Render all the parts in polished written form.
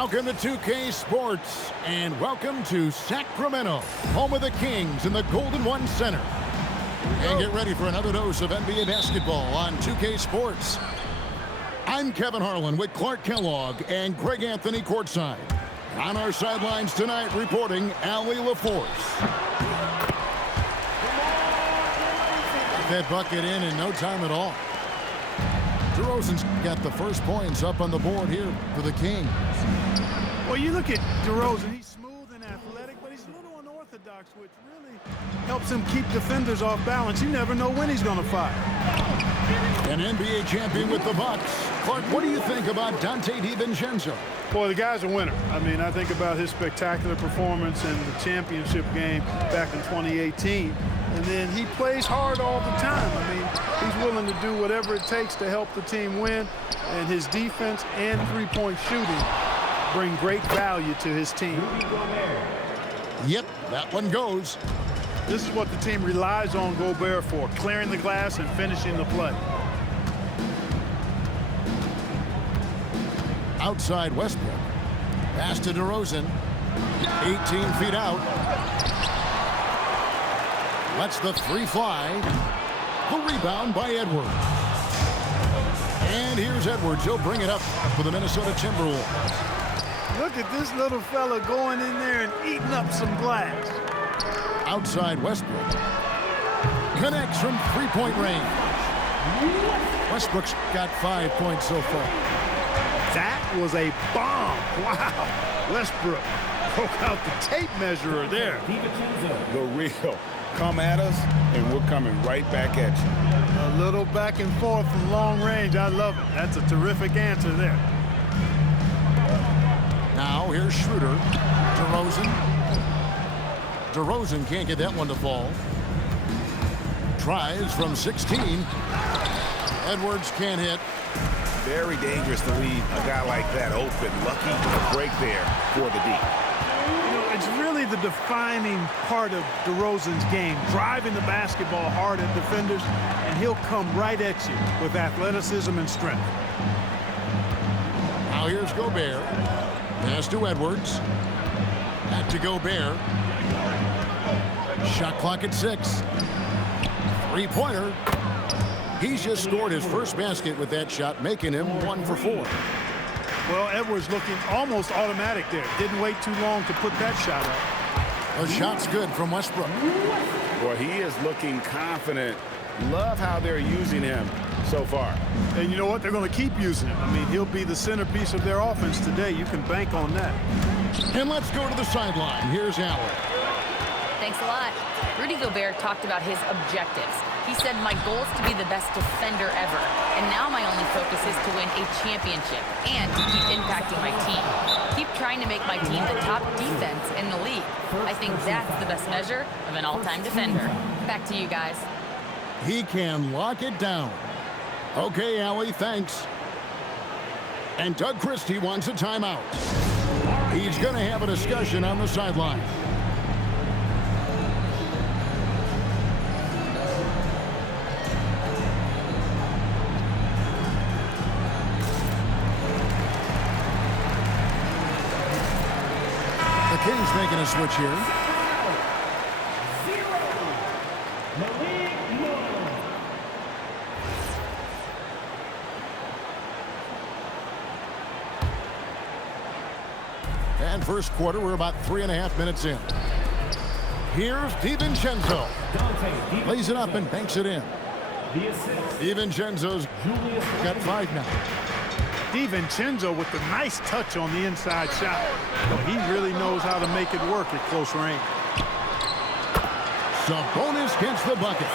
Welcome to 2K Sports, and welcome to Sacramento, home of the Kings in the Golden One Center. And get ready for another dose of NBA basketball on 2K Sports. I'm Kevin Harlan with Clark Kellogg and Greg Anthony courtside. On our sidelines tonight, reporting Allie LaForce. That bucket in no time at all. DeRozan's got the first points up on the board here for the Kings. Well, you look at DeRozan, he's smooth and athletic, but he's a little unorthodox, which really helps him keep defenders off balance. You never know when he's going to fire. An NBA champion with the Bucks. Clark, what do you think about Dante DiVincenzo? Boy, the guy's a winner. I mean, I think about his spectacular performance in the championship game back in 2018. And then he plays hard all the time. I mean, he's willing to do whatever it takes to help the team win. And his defense and three-point shooting bring great value to his team. Yep, that one goes. This is what the team relies on Gobert for, clearing the glass and finishing the play. Outside Westbrook. Pass to DeRozan. 18 feet out. Lets the three fly. The rebound by Edwards. And here's Edwards. He'll bring it up for the Minnesota Timberwolves. Look at this little fella going in there and eating up some glass. Outside Westbrook. Connects from three-point range. Westbrook's got 5 points so far. That was a bomb. Wow. Westbrook broke out the tape measure there. The real. Come at us, and we're coming right back at you. A little back and forth from long range. I love it. That's a terrific answer there. Now here's Schroeder. DeRozan. DeRozan can't get that one to fall. Tries from 16. Edwards can't hit. Very dangerous to leave a guy like that open. Lucky to break there for the D. You know, it's really the defining part of DeRozan's game, driving the basketball hard at defenders, and he'll come right at you with athleticism and strength. Now here's Gobert. Pass to Edwards. Back to Gobert. Shot clock at 6. Three-pointer. He's just scored his first basket with that shot, making him 1 for 4. Well, Edwards looking almost automatic there. Didn't wait too long to put that shot up. The shot's good from Westbrook. Well, he is looking confident. Love how they're using him so far. And you know what? They're going to keep using him. I mean, he'll be the centerpiece of their offense today. You can bank on that. And let's go to the sideline. Here's Allen. Thanks a lot. Rudy Gobert talked about his objectives. He said, my goal is to be the best defender ever. And now my only focus is to win a championship and to keep impacting my team. Keep trying to make my team the top defense in the league. I think that's the best measure of an all-time defender. Back to you guys. He can lock it down. Okay, Allie, thanks. And Doug Christie wants a timeout. He's going to have a discussion on the sideline. The Kings making a switch here. And first quarter, we're about 3.5 minutes in. Here's DiVincenzo. Lays it up and banks it in. DiVincenzo's got 5 now. DiVincenzo with the nice touch on the inside shot. Well, he really knows how to make it work at close range. Sabonis gets the bucket.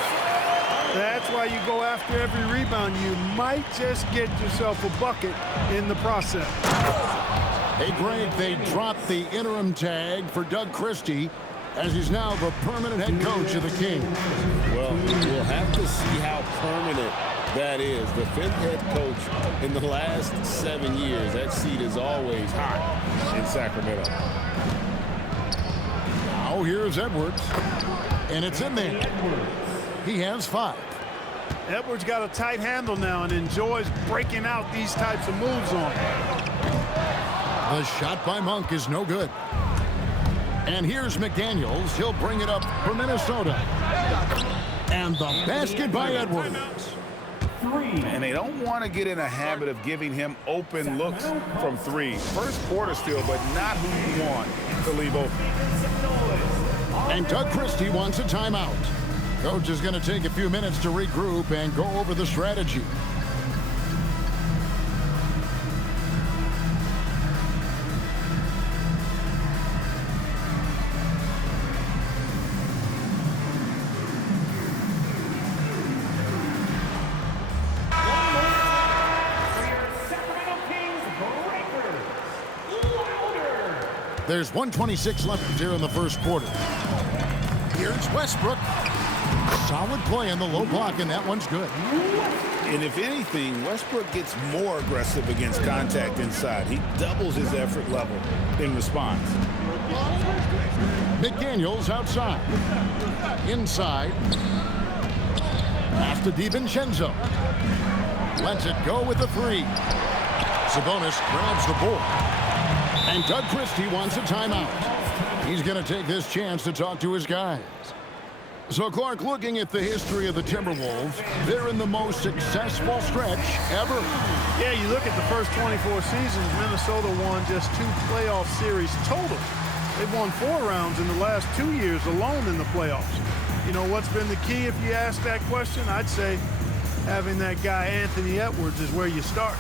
That's why you go after every rebound. You might just get yourself a bucket in the process. Hey, Greg, they dropped the interim tag for Doug Christie as he's now the permanent head coach of the Kings. Well, we'll have to see how permanent that is. The 5th head coach in the last 7 years. That seat is always hot in Sacramento. Now here's Edwards, and it's in there. He has 5. Edwards got a tight handle now and enjoys breaking out these types of moves on him. The shot by Monk is no good. And here's McDaniels. He'll bring it up for Minnesota. And the basket by Edwards. And they don't want to get in a habit of giving him open looks from three. First quarter still, but not who you want to leave open. And Doug Christie wants a timeout. Coach is going to take a few minutes to regroup and go over the strategy. There's 1:26 left here in the first quarter. Here's Westbrook. Solid play in the low block, and that one's good. And if anything, Westbrook gets more aggressive against contact inside. He doubles his effort level in response. McDaniels outside. Inside. Pass to DiVincenzo. Lets it go with the three. Sabonis grabs the board. And Doug Christie wants a timeout. He's going to take this chance to talk to his guys. So, Clark, looking at the history of the Timberwolves, they're in the most successful stretch ever. Yeah, you look at the first 24 seasons, Minnesota won just 2 playoff series total. They've won 4 rounds in the last 2 years alone in the playoffs. You know, what's been the key if you ask that question? I'd say having that guy Anthony Edwards is where you start.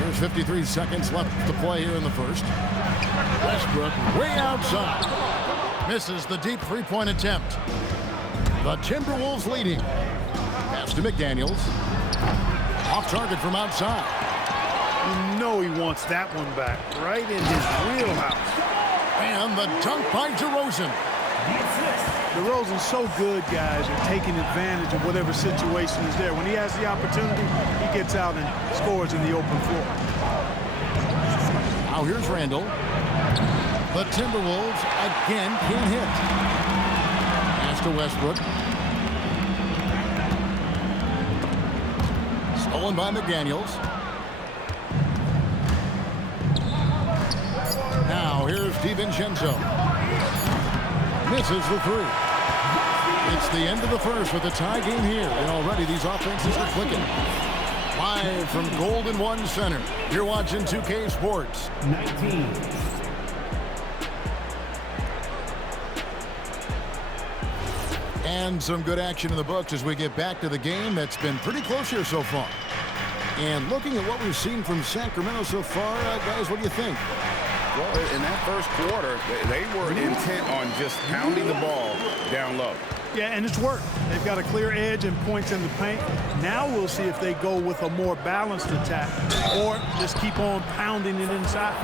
There's 53 seconds left to play here in the first. Westbrook way outside. Misses the deep three-point attempt. The Timberwolves leading. Pass to McDaniels. Off target from outside. You know he wants that one back, right in his wheelhouse. And the dunk by DeRozan. DeRozan's so good, guys, at taking advantage of whatever situation is there. When he has the opportunity, he gets out and scores in the open floor. Now here's Randall. The Timberwolves again can't hit. Pass to Westbrook. Stolen by McDaniels. Now here's DiVincenzo. Misses the three. It's the end of the first with a tie game here. And already these offenses are clicking. Live from Golden One Center. You're watching 2K Sports. 19. And some good action in the books as we get back to the game that's been pretty close here so far. And looking at what we've seen from Sacramento so far, guys, what do you think? Well, in that first quarter, they were intent on just pounding the ball down low. Yeah, and it's worked. They've got a clear edge and points in the paint. Now we'll see if they go with a more balanced attack or just keep on pounding it inside.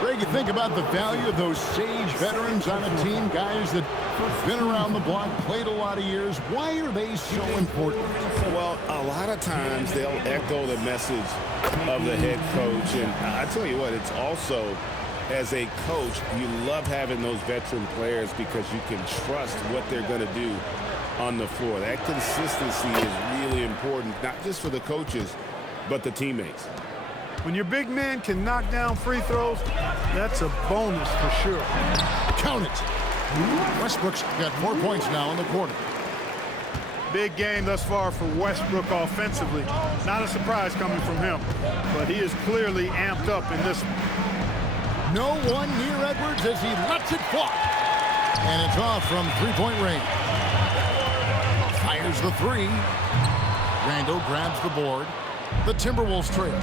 Greg, you think about the value of those sage veterans on a team, guys that have been around the block, played a lot of years. Why are they so important? Well, a lot of times they'll echo the message of the head coach. And I tell you what, it's also, as a coach, you love having those veteran players because you can trust what they're going to do on the floor. That consistency is really important, not just for the coaches, but the teammates. When your big man can knock down free throws, that's a bonus for sure. Count it. Westbrook's got 4 points now in the quarter. Big game thus far for Westbrook offensively. Not a surprise coming from him, but he is clearly amped up in this one. No one near Edwards as he lets it fly. And it's off from three-point range. Fires the three. Randall grabs the board. The Timberwolves trail.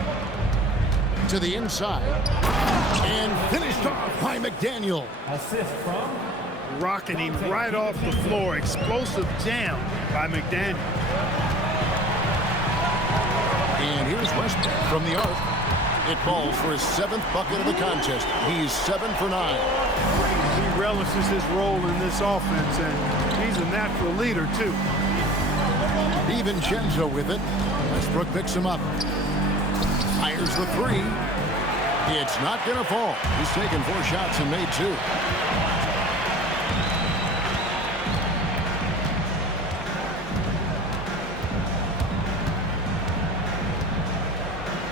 To the inside. And finished off by McDaniel. Assist from rocking him right off the floor. Explosive jam by McDaniel. And here's Westbrook from the arc. It falls for his 7th bucket of the contest. He's 7 for 9. He relishes his role in this offense, and he's a natural leader, too. DiVincenzo with it. Westbrook picks him up. Fires the 3. It's not going to fall. He's taken 4 shots and made 2.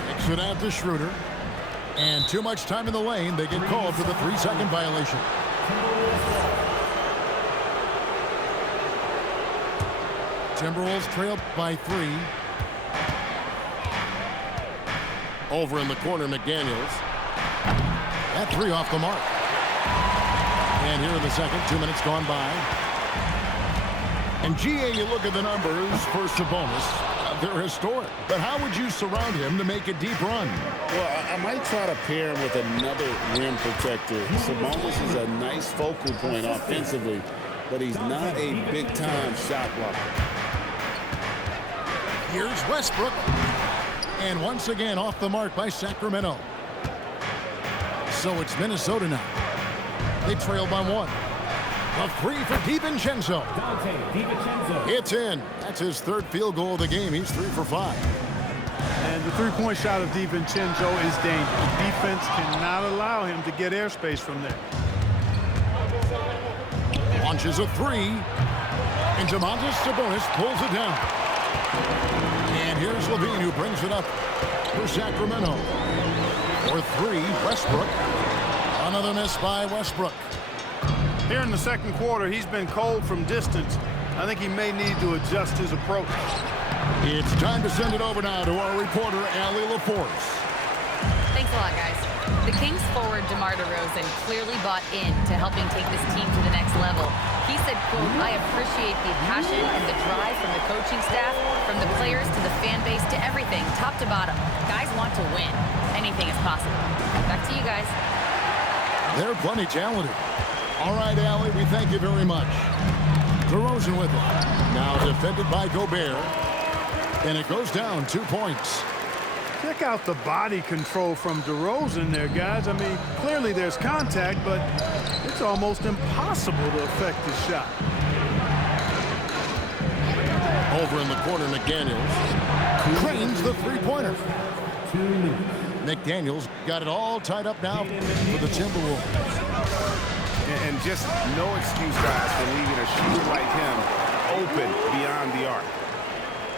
Kicks it out to Schroeder. And too much time in the lane. They get called for the 3-second violation. Timberwolves trail by 3. Over in the corner, McDaniels. That 3 off the mark. And here in the second, 2 minutes gone by. And GA, you look at the numbers for Sabonis. They're historic. But how would you surround him to make a deep run? Well, I might try to pair him with another rim protector. Sabonis is a nice focal point offensively, but he's not a big-time shot blocker. Here's Westbrook. And once again off the mark by Sacramento. So it's Minnesota now. They trail by 1. A 3 for DiVincenzo. It's in. That's his 3rd field goal of the game. He's 3 for 5. And the 3-point shot of DiVincenzo is dangerous. Defense cannot allow him to get airspace from there. Launches a 3. And Domantas Sabonis pulls it down. And here's Levine, who brings it up for Sacramento. For 3, Westbrook. Another miss by Westbrook. Here in the second quarter, he's been cold from distance. I think he may need to adjust his approach. It's time to send it over now to our reporter, Allie LaForce. Thanks a lot, guys. The Kings forward DeMar DeRozan clearly bought in to helping take this team to the next level. He said, quote, "I appreciate the passion and the drive from the coaching staff, from the players to the fan base to everything, top to bottom. Guys want to win. Anything is possible." Back to you guys. They're plenty talented. All right, Allie, we thank you very much. DeRozan with it. Now defended by Gobert. And it goes down 2 points. Check out the body control from DeRozan there, guys. I mean, clearly there's contact, but it's almost impossible to affect his shot. Over in the corner, McDaniels drains the 3-pointer. McDaniels got it all tied up now for the Timberwolves. And just no excuse, guys, for leaving a shooter like him open beyond the arc.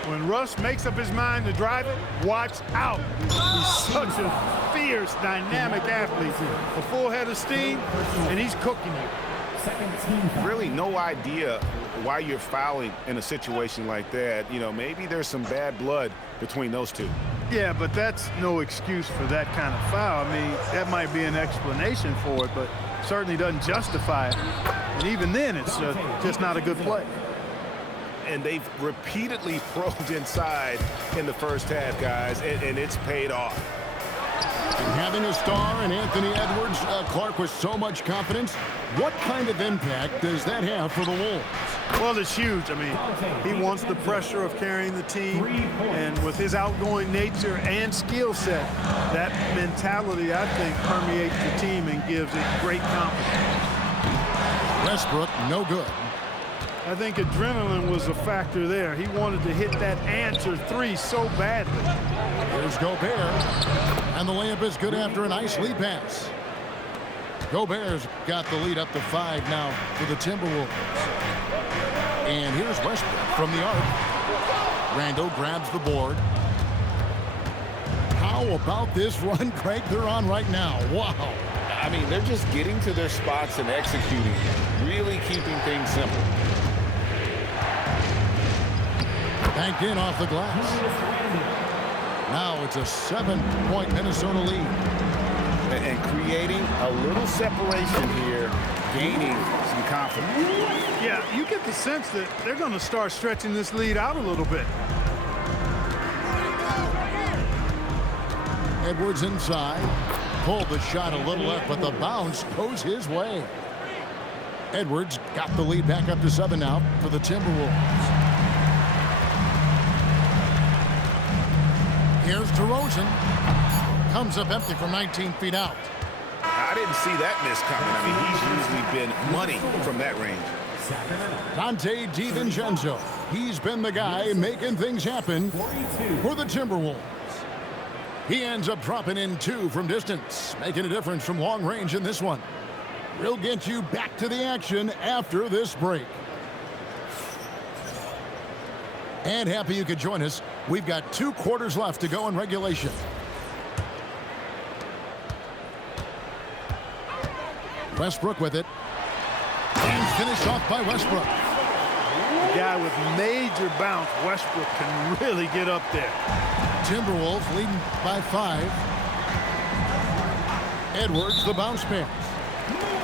When Russ makes up his mind to drive it, watch out. He's such a fierce, dynamic athlete. A full head of steam, and he's cooking you. Really no idea why you're fouling in a situation like that. You know, maybe there's some bad blood between those two. Yeah, but that's no excuse for that kind of foul. I mean, that might be an explanation for it, but certainly doesn't justify it. And even then, it's just not a good play. And they've repeatedly probed inside in the first half, guys, and it's paid off. And having a star in Anthony Edwards, Clark, with so much confidence, what kind of impact does that have for the Wolves? Well, it's huge. I mean, he wants the pressure of carrying the team, and with his outgoing nature and skill set, that mentality, I think, permeates the team and gives it great confidence. Westbrook, no good. I think adrenaline was a factor there. He wanted to hit that answer 3 so badly. Here's Gobert, and the layup is good after a nice lead pass. Gobert's got the lead up to 5 now for the Timberwolves. And here's Westbrook from the arc. Randall grabs the board. How about this run, Craig, they're on right now? Wow. I mean, they're just getting to their spots and executing, really keeping things simple. Banked in off the glass. Now it's a 7-point Minnesota lead. And creating a little separation here, gaining some confidence. Yeah, you get the sense that they're going to start stretching this lead out a little bit. Edwards inside. Pulled the shot a little left, but the bounce goes his way. Edwards got the lead back up to 7 now for the Timberwolves. Here's DeRozan. Comes up empty from 19 feet out. I didn't see that miss coming. I mean, he's usually been money from that range. Dante DiVincenzo. He's been the guy making things happen for the Timberwolves. He ends up dropping in 2 from distance, making a difference from long range in this one. We'll get you back to the action after this break. And happy you could join us. We've got 2 quarters left to go in regulation. Westbrook with it. And finished off by Westbrook. A guy with major bounce, Westbrook, can really get up there. Timberwolves leading by 5. Edwards, the bounce pass.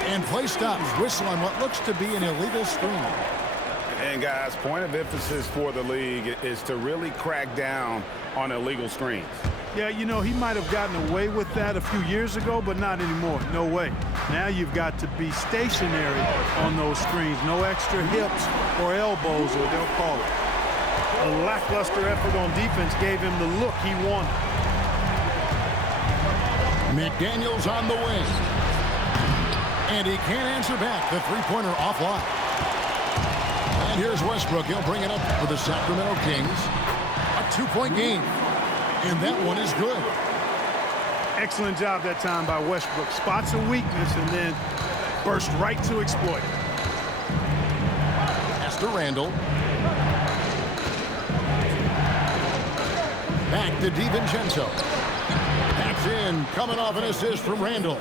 And play stops. Whistle on what looks to be an illegal screen. And guys, point of emphasis for the league is to really crack down on illegal screens. Yeah, you know, he might have gotten away with that a few years ago, but not anymore. No way. Now you've got to be stationary on those screens. No extra hips or elbows, or they'll call it. A lackluster effort on defense gave him the look he wanted. McDaniels on the wing. And he can't answer back. The three-pointer offline. And here's Westbrook. He'll bring it up for the Sacramento Kings. A 2-point game. And that one is good. Excellent job that time by Westbrook. Spots a weakness and then burst right to exploit it. Pass to Randall. Back to DiVincenzo. That's in. Coming off an assist from Randall.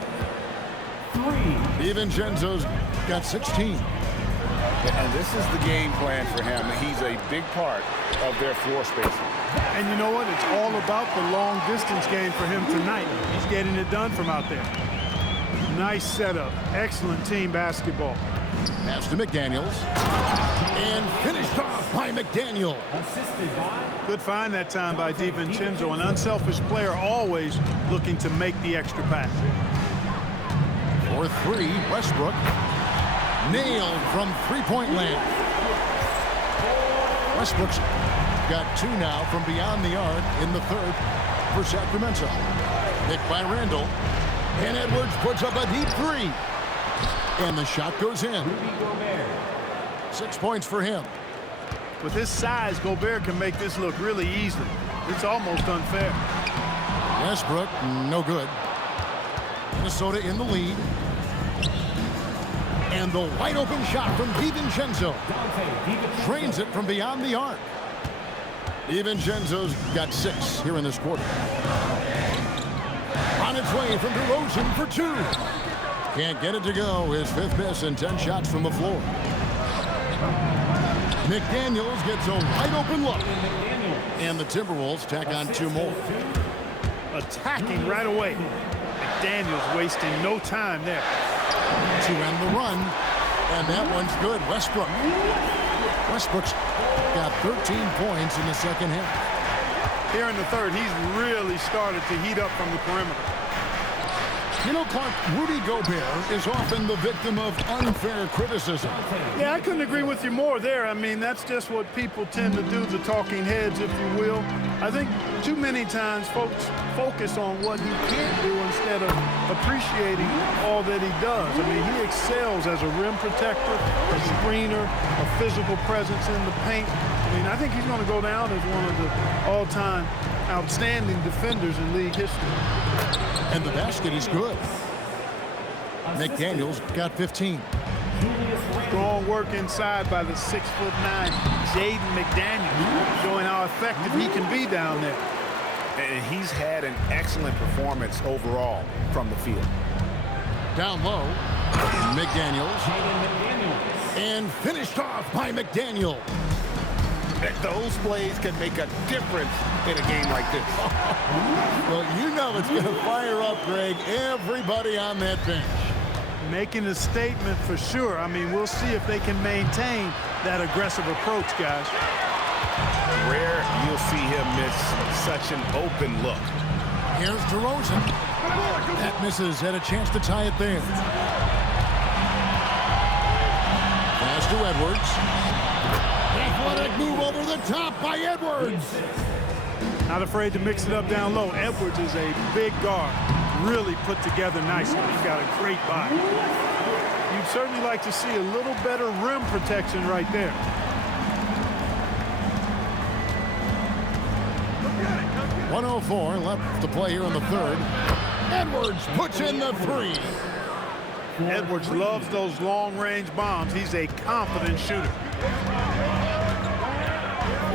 DiVincenzo's got 16. And this is the game plan for him. He's a big part of their floor spacing. And you know what? It's all about the long distance game for him tonight. He's getting it done from out there. Nice setup. Excellent team basketball. Pass to McDaniels. And finished off by McDaniel. Good find that time by DiVincenzo. An unselfish player always looking to make the extra pass. For 3, Westbrook. Nailed from three-point land. Westbrook's got 2 now from beyond the arc in the 3rd for Sacramento. Picked by Randall. And Edwards puts up a deep 3. And the shot goes in. 6 points for him. With his size, Gobert can make this look really easy. It's almost unfair. Westbrook, no good. Minnesota in the lead. And the wide open shot from DiVincenzo. Drains it from beyond the arc. DiVincenzo's got 6 here in this quarter. On its way from DeRozan for 2. Can't get it to go. His 5th miss and 10 shots from the floor. McDaniels gets a wide open look. And the Timberwolves tack on 2 more. Attacking right away. McDaniels wasting no time there. To end the run. And that one's good. Westbrook's got 13 points in the 2nd half. Here in the 3rd, he's really started to heat up from the perimeter. You know, Clark, Rudy Gobert is often the victim of unfair criticism. Yeah, I couldn't agree with you more there. I mean, that's just what people tend to do, the talking heads, if you will. I think too many times folks focus on what he can't do instead of appreciating all that he does. I mean, he excels as a rim protector, a screener, a physical presence in the paint. I mean, I think he's going to go down as one of the all-time outstanding defenders in league history. And the basket is good. McDaniels got 15. Strong work inside by the 6'9" Jaden McDaniels, showing how effective he can be down there. And he's had an excellent performance overall from the field. Down low, McDaniels. And finished off by McDaniel. Those plays can make a difference in a game like this. Well, you know it's going to fire up, Greg, everybody on that bench. Making a statement for sure. I mean, we'll see if they can maintain that aggressive approach, guys. Rare you'll see him miss such an open look. Here's DeRozan. That misses. Had a chance to tie it there. to Edwards. Athletic move over the top by Edwards. Not afraid to mix it up down low. Edwards is a big guard, really put together nicely. He's got a great body. You'd certainly like to see a little better rim protection right there. .104 left to play here in the third. Edwards puts in the three. Edwards loves those long-range bombs. He's a confident shooter.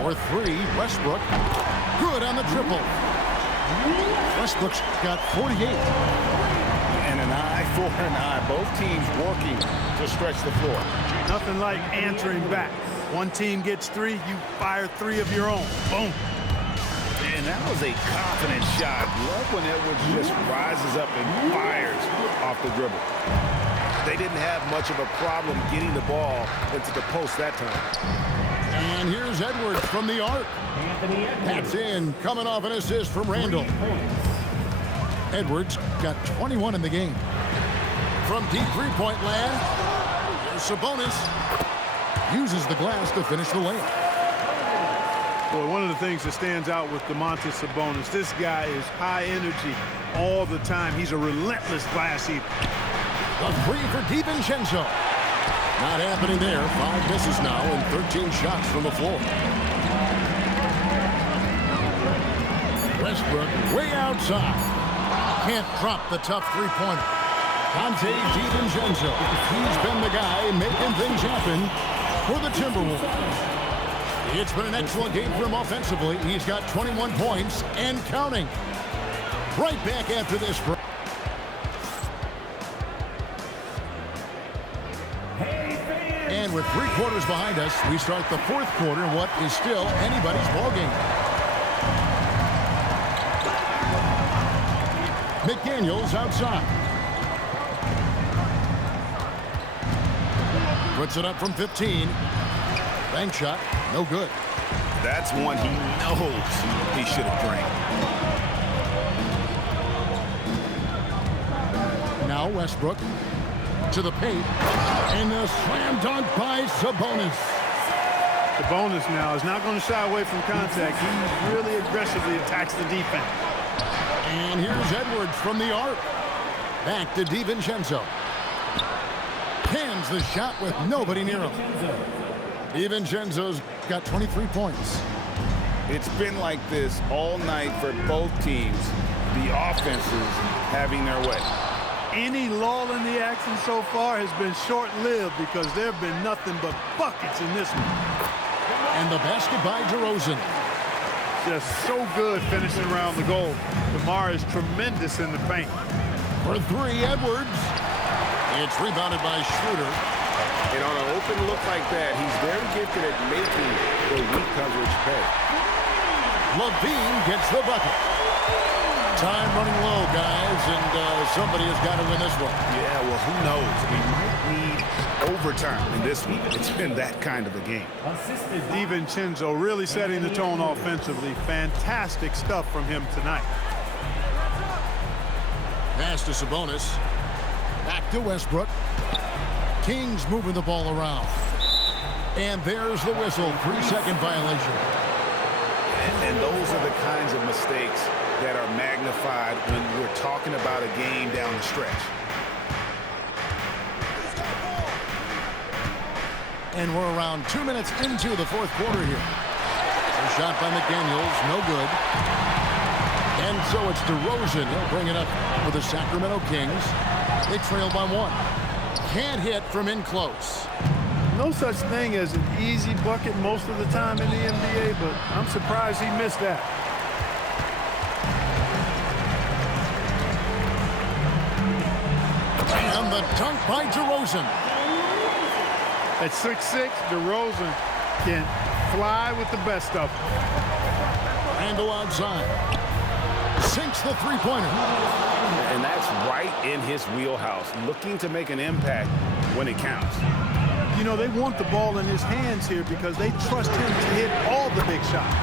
For three, Westbrook. Good on the triple. Westbrook's got 48. And an eye for an eye. Both teams working to stretch the floor. Nothing like answering back. One team gets three, you fire three of your own. Boom. And that was a confident shot. Love when Edwards just rises up and fires off the dribble. They didn't have much of a problem getting the ball into the post that time. And here's Edwards from the arc. That's in, coming off an assist from Randall. Edwards got 21 in the game. From deep three-point land, here's Sabonis. Uses the glass to finish the layup. Boy, one of the things that stands out with Domantas Sabonis, this guy is high energy all the time. He's a relentless glass eater. The three for DiVincenzo. Not happening there. 5 misses now and 13 shots from the floor. Westbrook way outside. Can't drop the tough three-pointer. Dante DiVincenzo. He's been the guy making things happen for the Timberwolves. It's been an excellent game for him offensively. He's got 21 points and counting. Right back after this break. And with 3 quarters behind us, we start the fourth quarter in what is still anybody's ballgame. McDaniels outside. Puts it up from 15. Bank shot, no good. That's one he knows he should have drained. Now Westbrook to the paint. And the slam dunk by Sabonis. Sabonis now is not going to shy away from contact. He really aggressively attacks the defense. And here's Edwards from the arc. Back to DiVincenzo. Cans the shot with nobody near him. DiVincenzo's got 23 points. It's been like this all night for both teams. The offenses having their way. Any lull in the action so far has been short-lived because there have been nothing but buckets in this one. And the basket by DeRozan. Just so good finishing around the goal. DeMar is tremendous in the paint. For 3, Edwards. It's rebounded by Schroeder. And on an open look like that, he's very gifted at making the weak coverage pay. Levine gets the bucket. Time running low, guys, and somebody has got to win this one. Yeah, well, who knows? We might need overtime in this one. It's been that kind of a game. DiVincenzo really setting the tone offensively. Fantastic stuff from him tonight. Pass to Sabonis. Back to Westbrook. Kings moving the ball around. And there's the whistle. 3-second violation. And those are the kinds of mistakes that are magnified when we're talking about a game down the stretch. And we're around 2 minutes into the fourth quarter here. A shot by McDaniels, no good. And so it's DeRozan. He'll bring it up for the Sacramento Kings. They trail by 1. Can't hit from in close. No such thing as an easy bucket most of the time in the NBA, but I'm surprised he missed that. And the dunk by DeRozan. At 6'6", DeRozan can fly with the best of them. Randall outside. Sinks the three-pointer. And that's right in his wheelhouse, looking to make an impact when it counts. You know, they want the ball in his hands here because they trust him to hit all the big shots.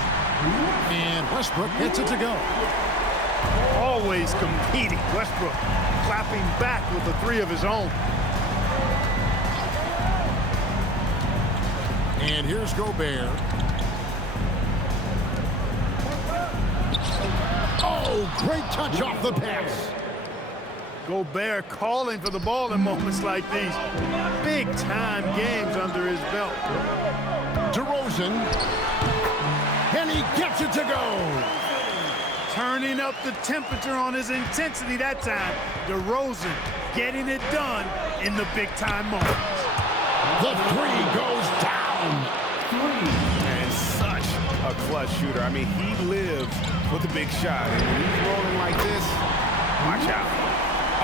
And Westbrook gets it to go. Always competing. Westbrook clapping back with the 3 of his own. And here's Gobert. Oh, great touch off the pass. Gobert calling for the ball in moments like these. Big-time games under his belt. DeRozan. And he gets it to go. Turning up the temperature on his intensity that time. DeRozan getting it done in the big-time moments. The three goes down. And such a clutch shooter. I mean, he lives for the big shot. And when he's rolling like this, watch out.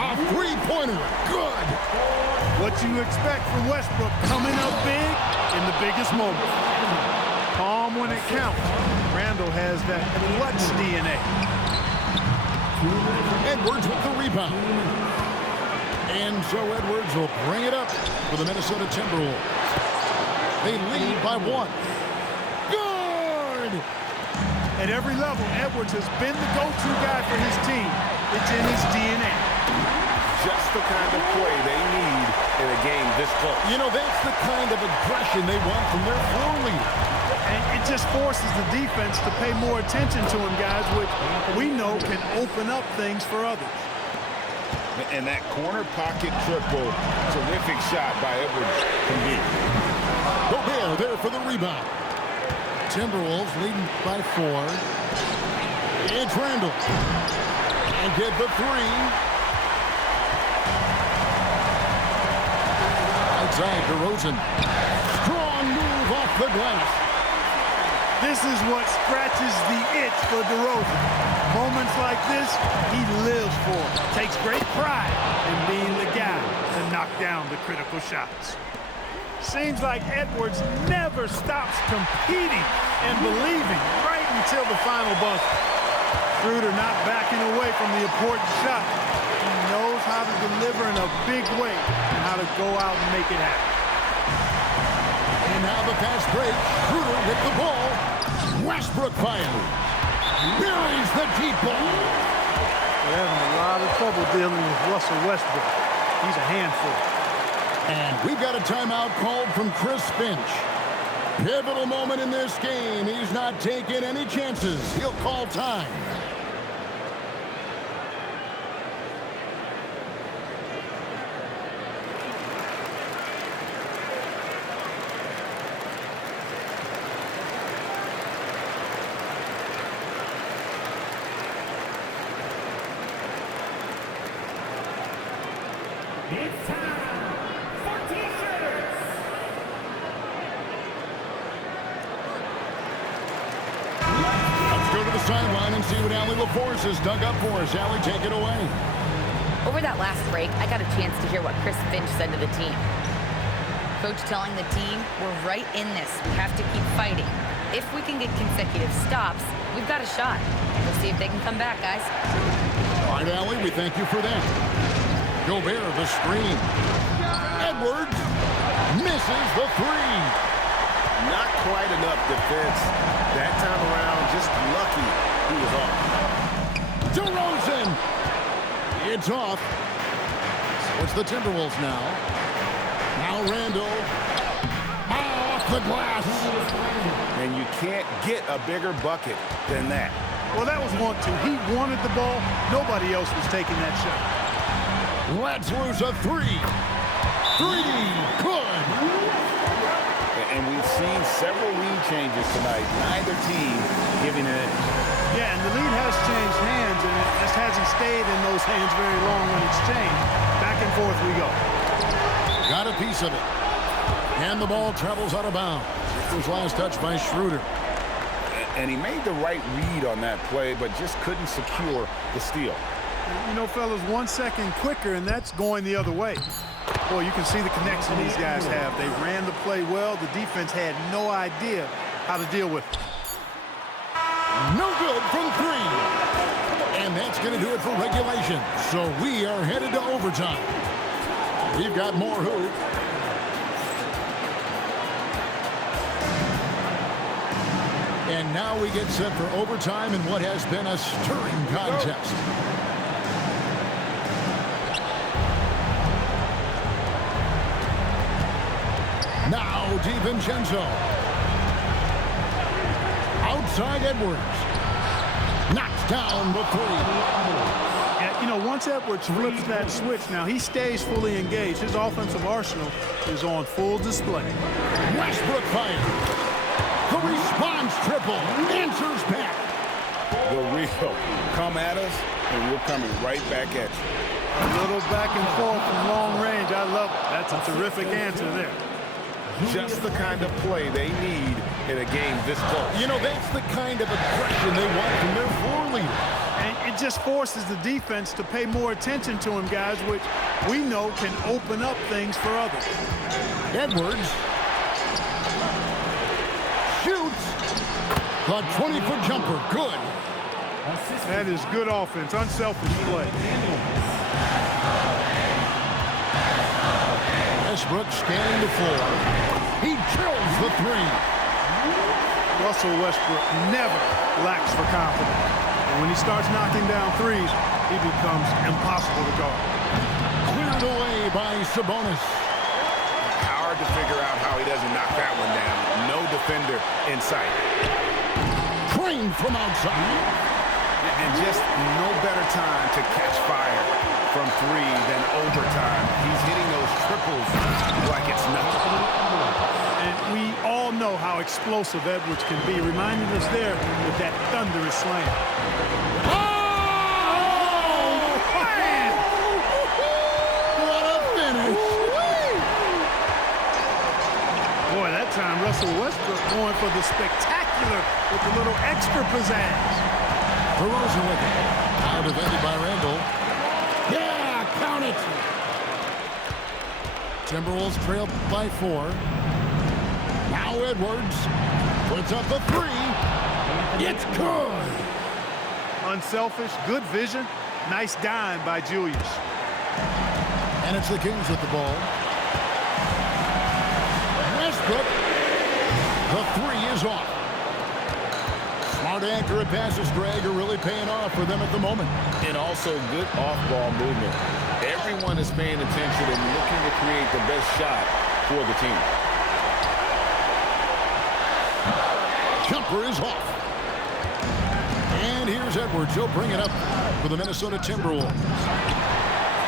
A three-pointer. Good. What you expect from Westbrook coming up big in the biggest moment. Calm when it counts. Randall has that clutch DNA. Edwards with the rebound. And so Edwards will bring it up for the Minnesota Timberwolves. They lead by 1. Good! At every level, Edwards has been the go-to guy for his team. It's in his DNA. Just the kind of play they need in a game this close. You know, that's the kind of aggression they want from their floor leader. And it just forces the defense to pay more attention to him, guys, which we know can open up things for others. And that corner pocket triple, terrific shot by Edwards can be. Gobert there for the rebound. Timberwolves leading by 4. It's Randall. And get the 3. Outside, DeRozan. Strong move off the glass. This is what scratches the itch for DeRozan. Moments like this, he lives for. Takes great pride in being the guy to knock down the critical shots. Seems like Edwards never stops competing and believing right until the final buzzer. Schroeder not backing away from the important shot. He knows how to deliver in a big way and how to go out and make it happen. And now the fast break. Schroeder with the ball. Westbrook fires. Buries the deep ball. They're having a lot of trouble dealing with Russell Westbrook. He's a handful. And we've got a timeout called from Chris Finch. Pivotal moment in this game. He's not taking any chances. He'll call time. It's time for T-shirts. Let's go to the sideline and see what Allie LaForce has dug up for us. Allie, take it away. Over that last break, I got a chance to hear what Chris Finch said to the team. Coach telling the team, we're right in this. We have to keep fighting. If we can get consecutive stops, we've got a shot. We'll see if they can come back, guys. All right, Allie, we thank you for that. Gobert, the screen. Edwards misses the 3. Not quite enough defense. That time around, just lucky he was off. DeRozan. It's off. So it's the Timberwolves now. Now Randall. Off the glass. And you can't get a bigger bucket than that. Well, that was 1-2. He wanted the ball. Nobody else was taking that shot. Let's lose a 3. 3. Good. And we've seen several lead changes tonight. Neither team giving it. Yeah, and the lead has changed hands, and it just hasn't stayed in those hands very long when it's changed. Back and forth we go. Got a piece of it. And the ball travels out of bounds. It was last touched by Schroeder. And he made the right read on that play, but just couldn't secure the steal. You know, fellas, 1 second quicker, and that's going the other way. Boy, you can see the connection these guys have. They ran the play well. The defense had no idea how to deal with it. No good from 3. And that's going to do it for regulation. So we are headed to overtime. We've got more hoop. And now we get set for overtime in what has been a stirring contest. Now DiVincenzo. Outside Edwards. Knocks down the three. Yeah, you know, once Edwards flips that switch, now he stays fully engaged. His offensive arsenal is on full display. Westbrook fires. The response triple. Answers back. The real. Come at us, and we're coming right back at you. A little back and forth from long range. I love it. That's a terrific answer there. Just the kind of play they need in a game this close. You know, that's the kind of aggression they want from their floor leader. And it just forces the defense to pay more attention to him, guys, which we know can open up things for others. Edwards shoots the 20-foot jumper. Good. That is good offense, unselfish play. Westbrook scanning the floor. He drills the three. Russell Westbrook never lacks for confidence. And when he starts knocking down threes, he becomes impossible to guard. Cleared away by Sabonis. Hard to figure out how he doesn't knock that one down. No defender in sight. Trained from outside. And just no better time to catch fire from three than overtime. He's hitting those triples like it's nothing. And we all know how explosive Edwards can be, reminding us there with that thunderous slam. Oh, man! What a finish! Boy, that time Russell Westbrook going for the spectacular with a little extra pizzazz. DeRozan with it. Now defended by Randall. Yeah, count it! Timberwolves trail by 4. Now Edwards puts up the three. It's good! Unselfish, good vision. Nice dime by Julius. And it's the Kings with the ball. Westbrook. The three is off. Smart accurate passes, Greg, are really paying off for them at the moment. And also good off-ball movement. Everyone is paying attention and looking to create the best shot for the team. Jumper is off. And here's Edwards. He'll bring it up for the Minnesota Timberwolves.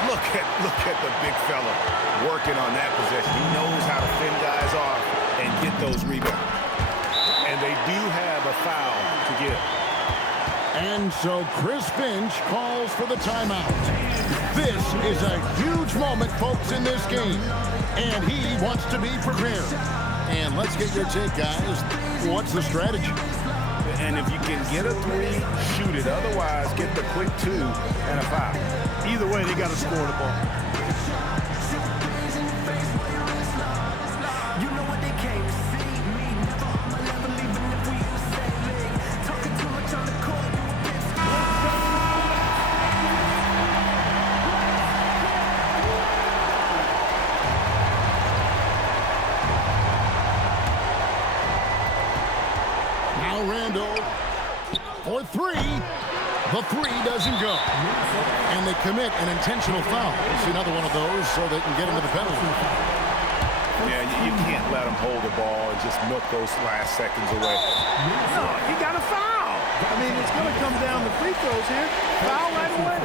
Look at the big fella working on that possession. He knows how to fend guys off and get those rebounds. And they do have a foul to give. And so Chris Finch calls for the timeout. This is a huge moment, folks, in this game. And he wants to be prepared. And let's get your take, guys. What's the strategy? And if you can get a three, shoot it. Otherwise, get the quick 2 and a foul. Either way, they got to score the ball. Randall for three. The three doesn't go. And they commit an intentional foul. It's another one of those so they can get into the penalty. Yeah, you can't let them hold the ball and just milk those last seconds away. No, you got a foul. I mean, it's going to come down to free throws here. Foul right away.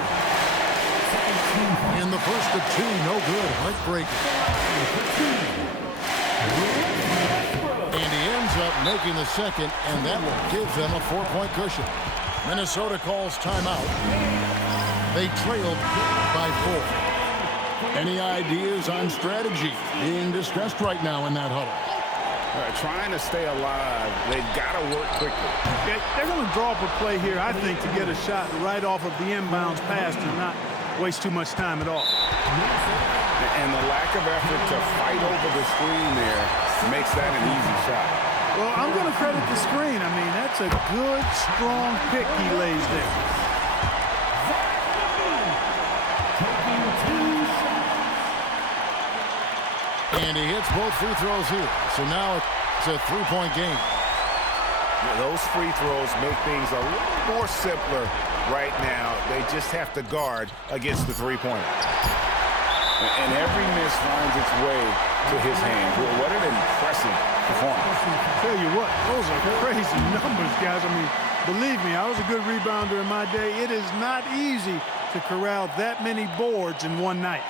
And the first of 2, no good. Heartbreaking. And he ends up making the second, and that will give them a 4-point cushion. Minnesota calls timeout. They trailed by 4. Any ideas on strategy being discussed right now in that huddle? Trying to stay alive. They've got to work quickly. They're going to draw up a play here, I think, to get a shot right off of the inbounds pass and not waste too much time at all. And the lack of effort to fight over the screen there makes that an easy shot. Well, I'm going to credit the screen. I mean, that's a good, strong pick he lays there. And he hits both free throws here. So now it's a 3-point game. Yeah, those free throws make things a little more simpler right now. They just have to guard against the three-pointer. And every miss finds its way to his hands. Well, what an impressive performance. Tell you what, those are crazy numbers, guys. I mean, believe me, I was a good rebounder in my day. It is not easy to corral that many boards in one night.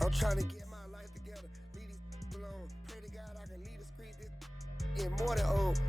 I'm trying to get my life together, leave these alone. Pray to God I can lead the street this in more than old.